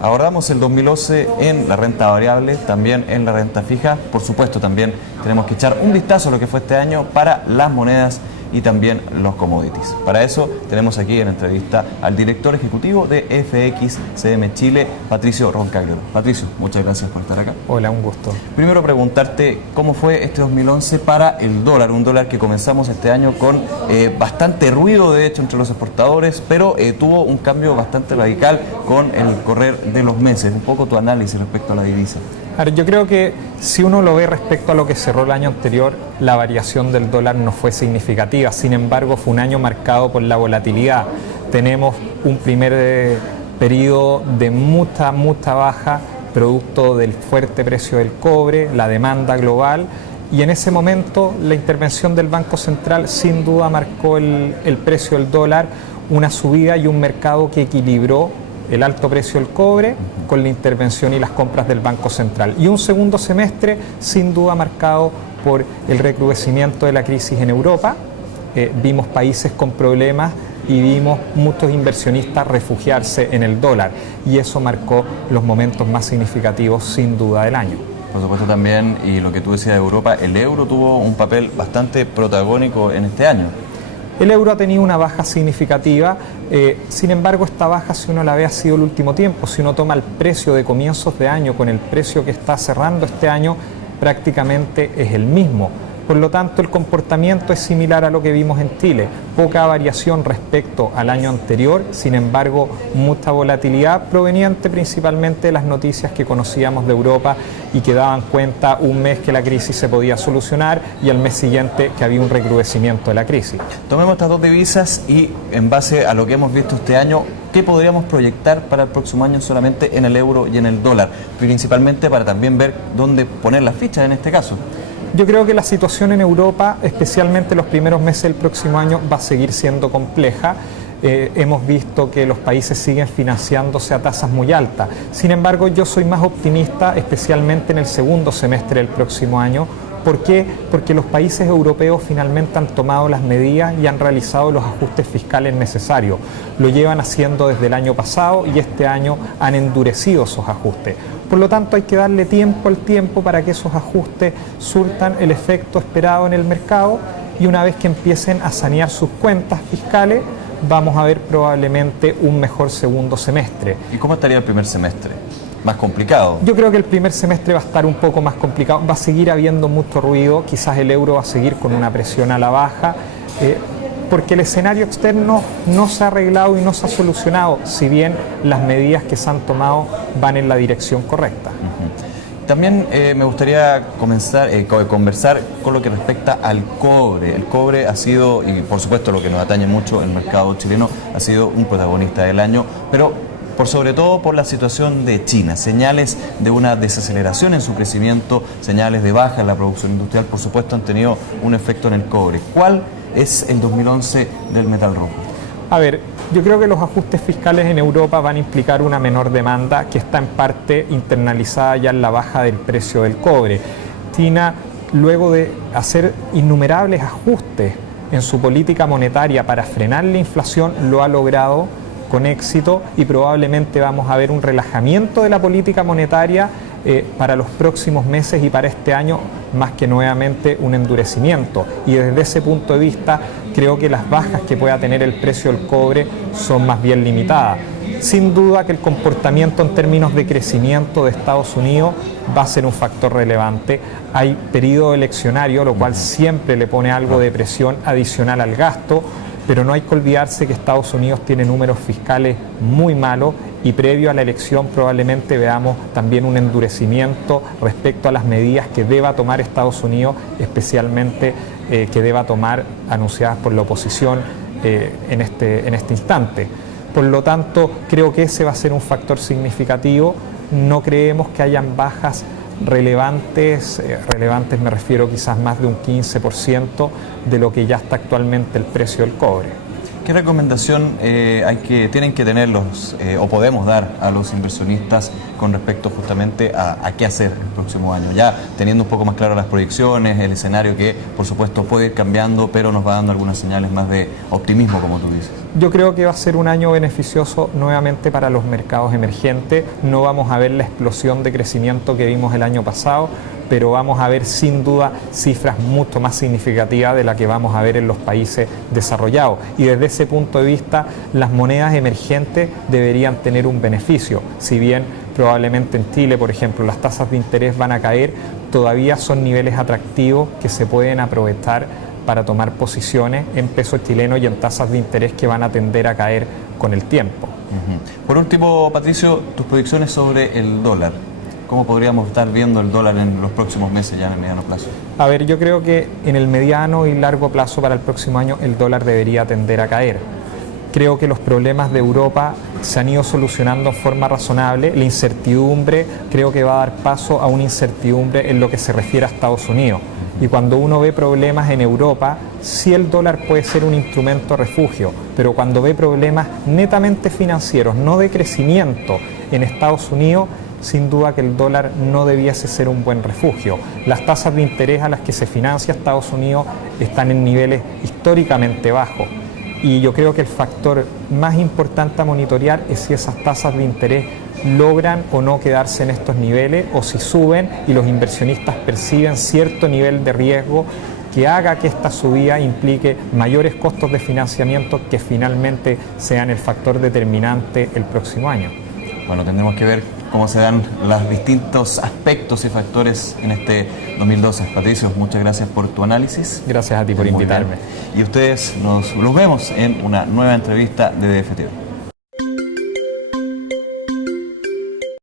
Abordamos el 2011 en la renta variable, también en la renta fija. Por supuesto, también tenemos que echar un vistazo a lo que fue este año para las monedas y también los commodities. Para eso tenemos aquí en entrevista al director ejecutivo de FXCM Chile, Patricio Roncagliolo. Patricio, muchas gracias por estar acá. Hola, un gusto. Primero preguntarte cómo fue este 2011 para el dólar, un dólar que comenzamos este año con bastante ruido de hecho entre los exportadores, pero tuvo un cambio bastante radical con el correr de los meses. Un poco tu análisis respecto a la divisa. Yo creo que si uno lo ve respecto a lo que cerró el año anterior, la variación del dólar no fue significativa. Sin embargo, fue un año marcado por la volatilidad. Tenemos un primer periodo de mucha baja, producto del fuerte precio del cobre, la demanda global, y en ese momento la intervención del Banco Central sin duda marcó el precio del dólar, una subida y un mercado que equilibró el alto precio del cobre con la intervención y las compras del Banco Central. Y un segundo semestre sin duda marcado por el recrudecimiento de la crisis en Europa. Vimos países con problemas y vimos muchos inversionistas refugiarse en el dólar. Y eso marcó los momentos más significativos sin duda del año. Por supuesto también, y lo que tú decías de Europa, el euro tuvo un papel bastante protagónico en este año. El euro ha tenido una baja significativa, sin embargo esta baja, si uno la ve, ha sido el último tiempo. Si uno toma el precio de comienzos de año con el precio que está cerrando este año, prácticamente es el mismo. Por lo tanto, el comportamiento es similar a lo que vimos en Chile. Poca variación respecto al año anterior, sin embargo, mucha volatilidad proveniente principalmente de las noticias que conocíamos de Europa y que daban cuenta un mes que la crisis se podía solucionar y al mes siguiente que había un recrudecimiento de la crisis. Tomemos estas dos divisas y en base a lo que hemos visto este año, ¿qué podríamos proyectar para el próximo año solamente en el euro y en el dólar? Principalmente para también ver dónde poner las fichas en este caso. Yo creo que la situación en Europa, especialmente los primeros meses del próximo año, va a seguir siendo compleja. Hemos visto que los países siguen financiándose a tasas muy altas. Sin embargo, yo soy más optimista, especialmente en el segundo semestre del próximo año. ¿Por qué? Porque los países europeos finalmente han tomado las medidas y han realizado los ajustes fiscales necesarios. Lo llevan haciendo desde el año pasado y este año han endurecido esos ajustes. Por lo tanto, hay que darle tiempo al tiempo para que esos ajustes surtan el efecto esperado en el mercado y una vez que empiecen a sanear sus cuentas fiscales, vamos a ver probablemente un mejor segundo semestre. ¿Y cómo estaría el primer semestre? ¿Más complicado? Yo creo que el primer semestre va a estar un poco más complicado, va a seguir habiendo mucho ruido, quizás el euro va a seguir con una presión a la baja, porque el escenario externo no se ha arreglado y no se ha solucionado, si bien las medidas que se han tomado van en la dirección correcta. También me gustaría conversar con lo que respecta al cobre. El cobre ha sido, y por supuesto lo que nos atañe mucho el mercado chileno, ha sido un protagonista del año, pero por sobre todo por la situación de China, señales de una desaceleración en su crecimiento, señales de baja en la producción industrial, por supuesto han tenido un efecto en el cobre. ¿Cuál es el 2011 del metal rojo? A ver, yo creo que los ajustes fiscales en Europa van a implicar una menor demanda que está en parte internalizada ya en la baja del precio del cobre. China, luego de hacer innumerables ajustes en su política monetaria para frenar la inflación, lo ha logrado con éxito y probablemente vamos a ver un relajamiento de la política monetaria para los próximos meses y para este año, más que nuevamente un endurecimiento. Y desde ese punto de vista creo que las bajas que pueda tener el precio del cobre son más bien limitadas. Sin duda que el comportamiento en términos de crecimiento de Estados Unidos va a ser un factor relevante. Hay periodo eleccionario, lo cual siempre le pone algo de presión adicional al gasto, pero no hay que olvidarse que Estados Unidos tiene números fiscales muy malos y previo a la elección probablemente veamos también un endurecimiento respecto a las medidas que deba tomar Estados Unidos, especialmente que deba tomar anunciadas por la oposición en este instante. Por lo tanto, creo que ese va a ser un factor significativo. No creemos que hayan bajas relevantes me refiero quizás más de un 15% de lo que ya está actualmente el precio del cobre. ¿Qué recomendación tienen que tener o podemos dar a los inversionistas con respecto justamente a qué hacer el próximo año? Ya teniendo un poco más claras las proyecciones, el escenario que por supuesto puede ir cambiando, pero nos va dando algunas señales más de optimismo, como tú dices. Yo creo que va a ser un año beneficioso nuevamente para los mercados emergentes. No vamos a ver la explosión de crecimiento que vimos el año pasado, pero vamos a ver sin duda cifras mucho más significativas de las que vamos a ver en los países desarrollados. Y desde ese punto de vista, las monedas emergentes deberían tener un beneficio. Si bien probablemente en Chile, por ejemplo, las tasas de interés van a caer, todavía son niveles atractivos que se pueden aprovechar para tomar posiciones en peso chileno y en tasas de interés que van a tender a caer con el tiempo. Por último, Patricio, tus predicciones sobre el dólar. ¿Cómo podríamos estar viendo el dólar en los próximos meses, ya en el mediano plazo? A ver, yo creo que en el mediano y largo plazo para el próximo año el dólar debería tender a caer. Creo que los problemas de Europa se han ido solucionando en forma razonable. La incertidumbre creo que va a dar paso a una incertidumbre en lo que se refiere a Estados Unidos. Y cuando uno ve problemas en Europa, sí el dólar puede ser un instrumento de refugio, pero cuando ve problemas netamente financieros, no de crecimiento en Estados Unidos, sin duda que el dólar no debiese ser un buen refugio. Las tasas de interés a las que se financia Estados Unidos están en niveles históricamente bajos. Y yo creo que el factor más importante a monitorear es si esas tasas de interés logran o no quedarse en estos niveles, o si suben y los inversionistas perciben cierto nivel de riesgo que haga que esta subida implique mayores costos de financiamiento que finalmente sean el factor determinante el próximo año. Bueno, tendremos que ver cómo se dan los distintos aspectos y factores en este 2012. Patricio, muchas gracias por tu análisis. Gracias a ti por invitarme. Y ustedes nos vemos en una nueva entrevista de DFTV.